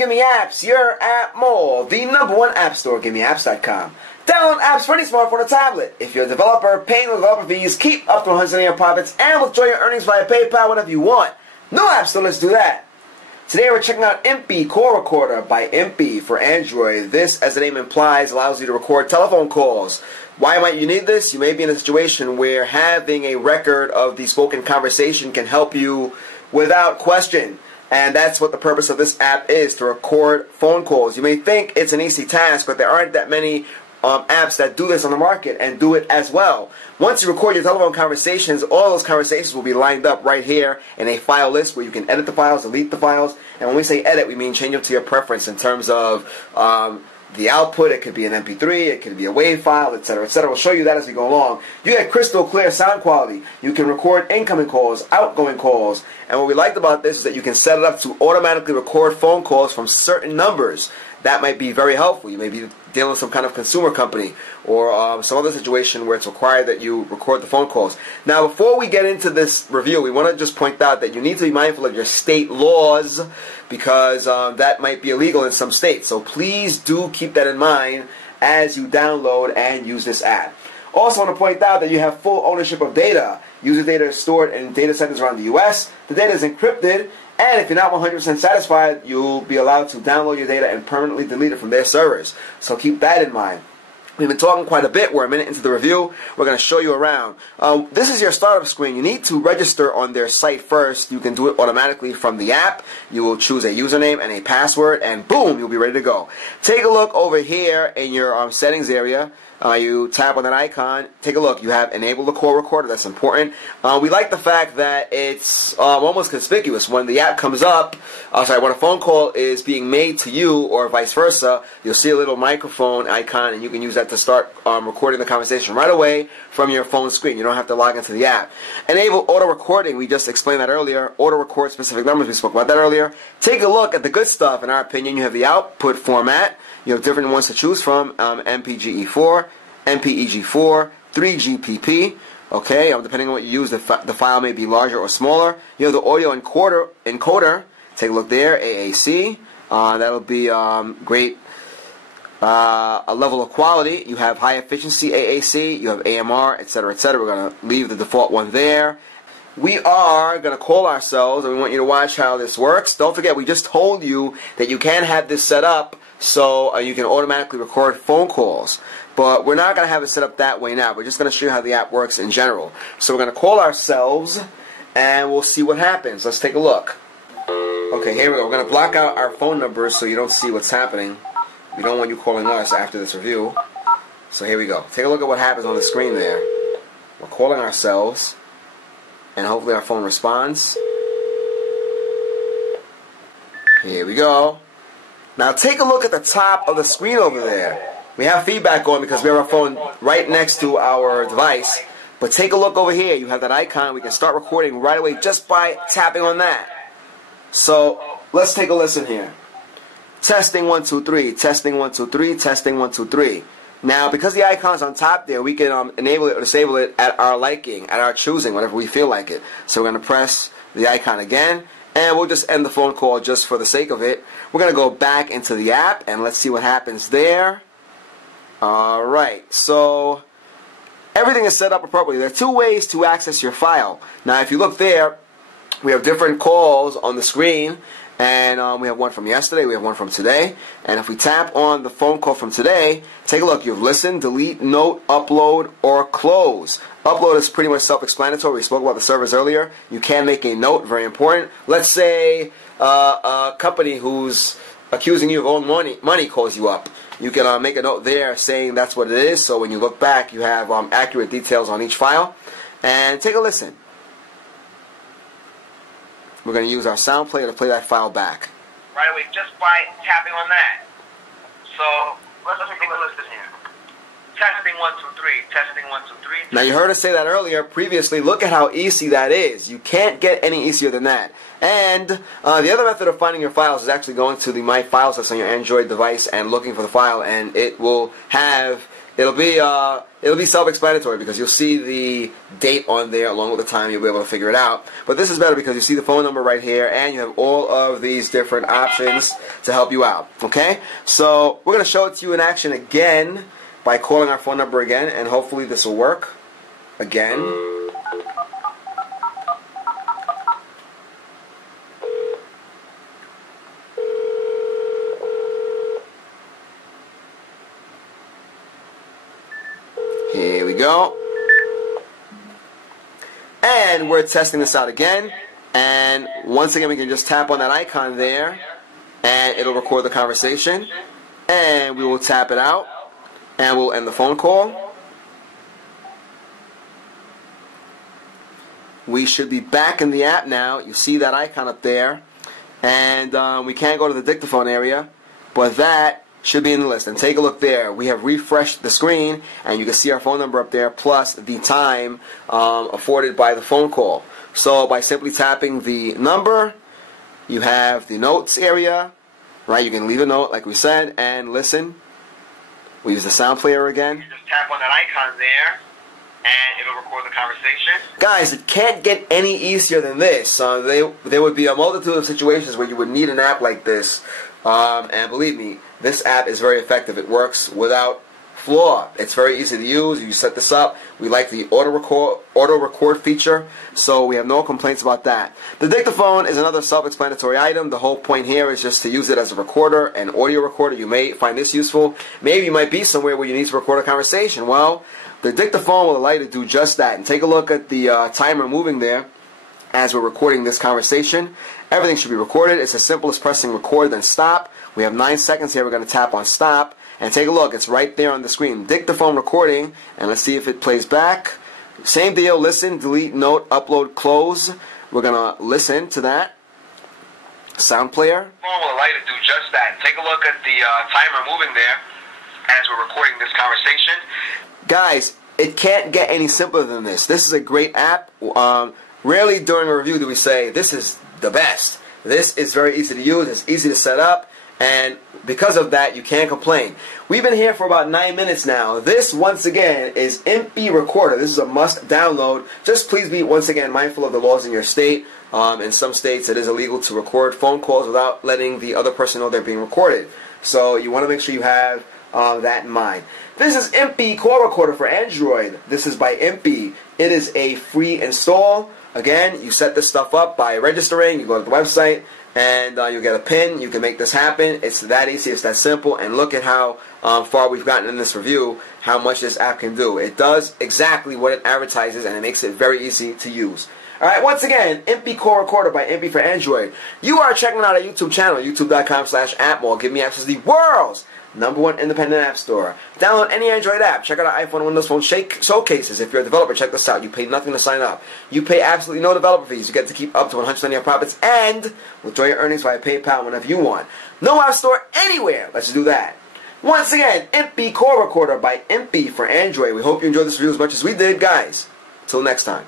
GiveMeApps, your app mall, the #1 app store, GiveMeApps.com. Download apps for any smartphone or tablet. If you're a developer, paying the developer fees, keep up to 100% of your profits, and withdraw your earnings via PayPal whenever you want. No app store, let's do that. Today we're checking out IMPI Call Recorder by IMPI for Android. This, as the name implies, allows you to record telephone calls. Why might you need this? You may be in a situation where having a record of the spoken conversation can help you without question. And that's what the purpose of this app is, to record phone calls. You may think it's an easy task, but there aren't that many apps that do this on the market and do it as well. Once you record your telephone conversations, all those conversations will be lined up right here in a file list where you can edit the files, delete the files. And when we say edit, we mean change them to your preference in terms of the output. It could be an MP3, it could be a WAV file, etc., etc. We'll show you that as we go along. You get crystal clear sound quality. You can record incoming calls, outgoing calls. And what we liked about this is that you can set it up to automatically record phone calls from certain numbers. That might be very helpful. You may be dealing with some kind of consumer company or some other situation where it's required that you record the phone calls. Now, before we get into this review, we want to just point out that you need to be mindful of your state laws because that might be illegal in some states. So please do keep that in mind as you download and use this app. Also, I want to point out that you have full ownership of data. User data is stored in data centers around the U.S. The data is encrypted. And if you're not 100% satisfied, you'll be allowed to download your data and permanently delete it from their servers. So keep that in mind. We've been talking quite a bit. We're a minute into the review. We're going to show you around. This is your startup screen. You need to register on their site first. You can do it automatically from the app. You will choose a username and a password, and boom, you'll be ready to go. Take a look over here in your settings area. You tap on that icon. Take a look. You have enabled the call recorder. That's important. We like the fact that it's almost conspicuous. When the app comes up, when a phone call is being made to you or vice versa, you'll see a little microphone icon, and you can use that to start recording the conversation right away from your phone screen. You don't have to log into the app. Enable auto recording. We just explained that earlier. Auto record specific numbers. We spoke about that earlier. Take a look at the good stuff. In our opinion, you have the output format. You have different ones to choose from, MPGE4, MPEG4, 3GPP, okay, depending on what you use, the file may be larger or smaller. You have the audio encoder, take a look there, AAC, that'll be great, a level of quality. You have high efficiency AAC, you have AMR, etc., etc. We're going to leave the default one there. We are going to call ourselves, and we want you to watch how this works. Don't forget, we just told you that you can have this set up so you can automatically record phone calls. But we're not going to have it set up that way now. We're just going to show you how the app works in general. So we're going to call ourselves, and we'll see what happens. Let's take a look. Okay, here we go. We're going to block out our phone numbers so you don't see what's happening. We don't want you calling us after this review. So here we go. Take a look at what happens on the screen there. We're calling ourselves, and hopefully our phone responds. Here we go. Now take a look at the top of the screen over there. We have feedback going because we have our phone right next to our device. But take a look over here. You have that icon. We can start recording right away just by tapping on that. So let's take a listen here. Testing 1 2 3. Testing 1 2 3. Testing 1 2 3. Now, because the icon's on top there, we can enable it or disable it at our liking, at our choosing, whenever we feel like it. So we're going to press the icon again. And we'll just end the phone call just for the sake of it. We're going to go back into the app, and let's see what happens there. Alright, so everything is set up appropriately. There are two ways to access your file. Now, if you look there, we have different calls on the screen. And we have one from yesterday, we have one from today. And if we tap on the phone call from today, take a look. You have listen, delete, note, upload, or close. Upload is pretty much self-explanatory. We spoke about the servers earlier. You can make a note, very important. Let's say a company who's accusing you of owing money calls you up. You can make a note there saying that's what it is. So when you look back, you have accurate details on each file. And take a listen. We're going to use our sound player to play that file back. Right away, just by tapping on that. So, let's take a listen here. Testing 1 2 3. Testing 1 2 3. Now, you heard us say that earlier previously. Look at how easy that is. You can't get any easier than that. And the other method of finding your files is actually going to the My Files list on your Android device and looking for the file, and it will have it'll be self-explanatory because you'll see the date on there along with the time. You'll be able to figure it out. But this is better because you see the phone number right here, and you have all of these different options to help you out. Okay, so we're going to show it to you in action again by calling our phone number again, and hopefully this will work again. Here we go. And we're testing this out again. And once again, we can just tap on that icon there, and it'll record the conversation. And we will tap it out, and we'll end the phone call. We should be back in the app now. You see that icon up there. And we can't go to the dictaphone area, but that should be in the list. And take a look there. We have refreshed the screen, and you can see our phone number up there, plus the time afforded by the phone call. So by simply tapping the number, you have the notes area, right? You can leave a note, like we said, and listen. We use the sound player again. You just tap on that icon there, and it'll record the conversation. Guys, it can't get any easier than this. There would be a multitude of situations where you would need an app like this. And believe me, this app is very effective. It works without flaw. It's very easy to use. You set this up. We like the auto record feature, so we have no complaints about that. The dictaphone is another self-explanatory item. The whole point here is just to use it as a recorder, an audio recorder. You may find this useful. Maybe you might be somewhere where you need to record a conversation. Well, the dictaphone will allow you to do just that. And take a look at the timer moving there as we're recording this conversation. Everything should be recorded. It's as simple as pressing record, then stop. We have 9 seconds here. We're going to tap on stop. And take a look. It's right there on the screen. Dictaphone recording. And let's see if it plays back. Same deal. Listen, delete, note, upload, close. We're going to listen to that. Sound player. Phone will allow you to do just that. Take a look at the timer moving there as we're recording this conversation. Guys, it can't get any simpler than this. This is a great app. Rarely during a review do we say, this is the best. This is very easy to use. It's easy to set up. And because of that, you can't complain. We've been here for about 9 minutes now. This, once again, is IMPI Recorder. This is a must download. Just please be, once again, mindful of the laws in your state. In some states, it is illegal to record phone calls without letting the other person know they're being recorded. So you want to make sure you have that in mind. This is IMPI Call Recorder for Android. This is by IMPI. It is a free install. Again, you set this stuff up by registering. You go to the website, and you get a pin. You can make this happen. It's that easy. It's that simple. And look at how far we've gotten in this review, how much this app can do. It does exactly what it advertises, and it makes it very easy to use. Alright, once again, IMPI Call Recorder by IMPI for Android. You are checking out our YouTube channel, youtube.com/appmall. GiveMeApps is the world's #1 independent app store. Download any Android app. Check out our iPhone and Windows Phone showcases. If you're a developer, check this out. You pay nothing to sign up. You pay absolutely no developer fees. You get to keep up to 100% of your profits and withdraw your earnings via PayPal whenever you want. No app store anywhere. Let's do that. Once again, IMPI Call Recorder by IMPI for Android. We hope you enjoyed this review as much as we did, guys. Till next time.